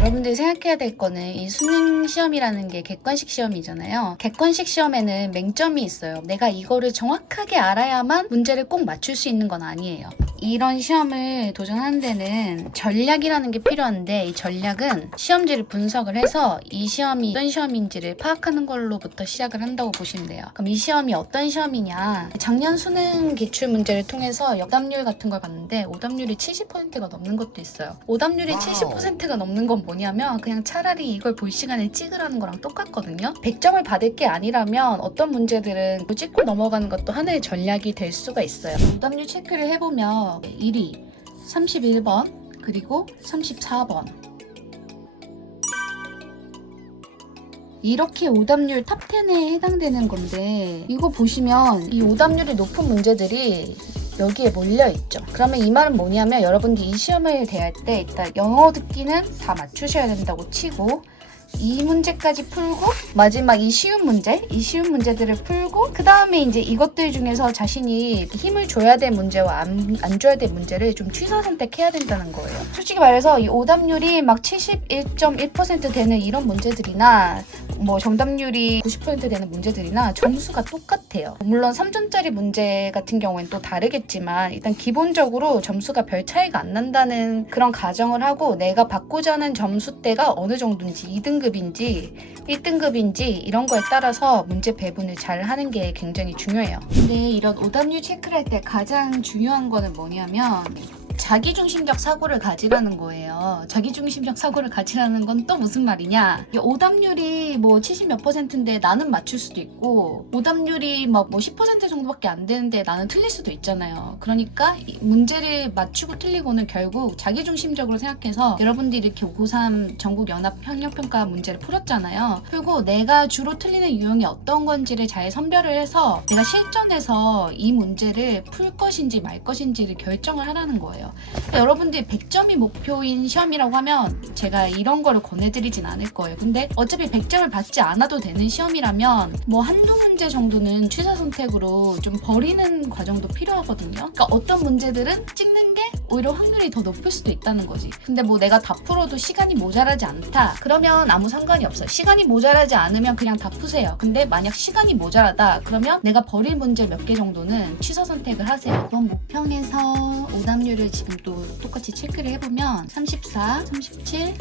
여러분들이 생각해야 될 거는 이 수능 시험이라는 게 객관식 시험이잖아요. 객관식 시험에는 맹점이 있어요. 내가 이거를 정확하게 알아야만 문제를 꼭 맞출 수 있는 건 아니에요. 이런 시험을 도전하는 데는 전략이라는 게 필요한데, 이 전략은 시험지를 분석을 해서 이 시험이 어떤 시험인지를 파악하는 걸로부터 시작을 한다고 보시면 돼요. 그럼 이 시험이 어떤 시험이냐, 작년 수능 기출 문제를 통해서 오답률 같은 걸 봤는데 오답률이 70%가 넘는 것도 있어요. 오답률이 70%가 넘는 건 뭐냐면 그냥 차라리 이걸 볼 시간에 찍으라는 거랑 똑같거든요. 100점을 받을 게 아니라면 어떤 문제들은 찍고 넘어가는 것도 하나의 전략이 될 수가 있어요. 오답률 체크를 해보면 1위 31번 그리고 34번 이렇게 오답률 탑 10에 해당되는 건데, 이거 보시면 이 오답률이 높은 문제들이 여기에 몰려있죠. 그러면 이 말은 뭐냐면 여러분들이 이 시험을 대할 때 일단 영어 듣기는 다 맞추셔야 된다고 치고, 이 문제까지 풀고 마지막 이 쉬운 문제들을 풀고, 그 다음에 이제 이것들 중에서 자신이 힘을 줘야 될 문제와 안 줘야 될 문제를 좀 취사 선택해야 된다는 거예요. 솔직히 말해서 이 오답률이 막 71.1% 되는 이런 문제들이나 뭐 정답률이 90% 되는 문제들이나 점수가 똑같아요. 물론 3점짜리 문제 같은 경우엔 또 다르겠지만 일단 기본적으로 점수가 별 차이가 안 난다는 그런 가정을 하고, 내가 받고자 하는 점수대가 어느 정도인지 2등급인지 1등급인지 이런 거에 따라서 문제 배분을 잘 하는 게 굉장히 중요해요. 근데 이런 오답률 체크를 할 때 가장 중요한 거는 뭐냐면 자기중심적 사고를 가지라는 거예요. 자기중심적 사고를 가지라는 건 또 무슨 말이냐, 오답률이 뭐 70 몇 %인데 나는 맞출 수도 있고, 오답률이 뭐 10% 정도밖에 안 되는데 나는 틀릴 수도 있잖아요. 그러니까 문제를 맞추고 틀리고는 결국 자기중심적으로 생각해서, 여러분들이 이렇게 고3 전국연합학력평가 문제를 풀었잖아요. 그리고 내가 주로 틀리는 유형이 어떤 건지를 잘 선별을 해서 내가 실전에서 이 문제를 풀 것인지 말 것인지를 결정을 하라는 거예요. 여러분들이 100점이 목표인 시험이라고 하면 제가 이런 거를 권해드리진 않을 거예요. 근데 어차피 100점을 받지 않아도 되는 시험이라면 뭐 한두 문제 정도는 취사 선택으로 좀 버리는 과정도 필요하거든요. 그러니까 어떤 문제들은 찍는 게 오히려 확률이 더 높을 수도 있다는 거지. 근데 뭐 내가 다 풀어도 시간이 모자라지 않다, 그러면 아무 상관이 없어요. 시간이 모자라지 않으면 그냥 다 푸세요. 근데 만약 시간이 모자라다 그러면 내가 버릴 문제 몇 개 정도는 취사 선택을 하세요. 그럼 목평에서 오답률을 지금 또 똑같이 체크를 해보면 34, 37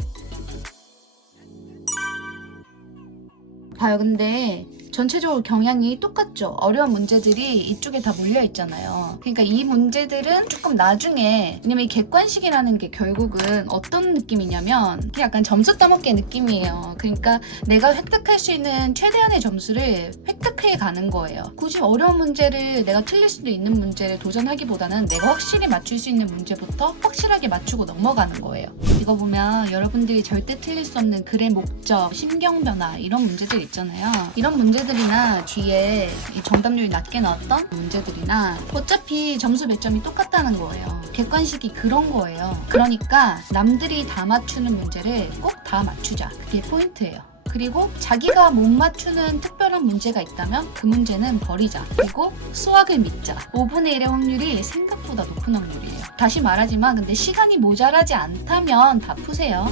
봐요. 근데 전체적으로 경향이 똑같죠. 어려운 문제들이 이쪽에 다 몰려 있잖아요. 그러니까 이 문제들은 조금 나중에, 왜냐면 이 객관식이라는 게 결국은 어떤 느낌이냐면 그냥 약간 점수 따먹기 느낌이에요. 그러니까 내가 획득할 수 있는 최대한의 점수를 획득해 가는 거예요. 굳이 어려운 문제를, 내가 틀릴 수도 있는 문제를 도전하기보다는 내가 확실히 맞출 수 있는 문제부터 확실하게 맞추고 넘어가는 거예요. 이거 보면 여러분들이 절대 틀릴 수 없는 글의 목적, 심경 변화 이런 문제들 있잖아요. 이런 문제들이나 뒤에 이 정답률이 낮게 나왔던 문제들이나 어차피 점수 배점이 똑같다는 거예요. 객관식이 그런 거예요. 그러니까 남들이 다 맞추는 문제를 꼭 다 맞추자. 그게 포인트예요. 그리고 자기가 못 맞추는 특별한 문제가 있다면 그 문제는 버리자. 그리고 수학을 믿자. 5분의 1의 확률이 생각보다 높은 확률이에요. 다시 말하지만 근데 시간이 모자라지 않다면 다 푸세요.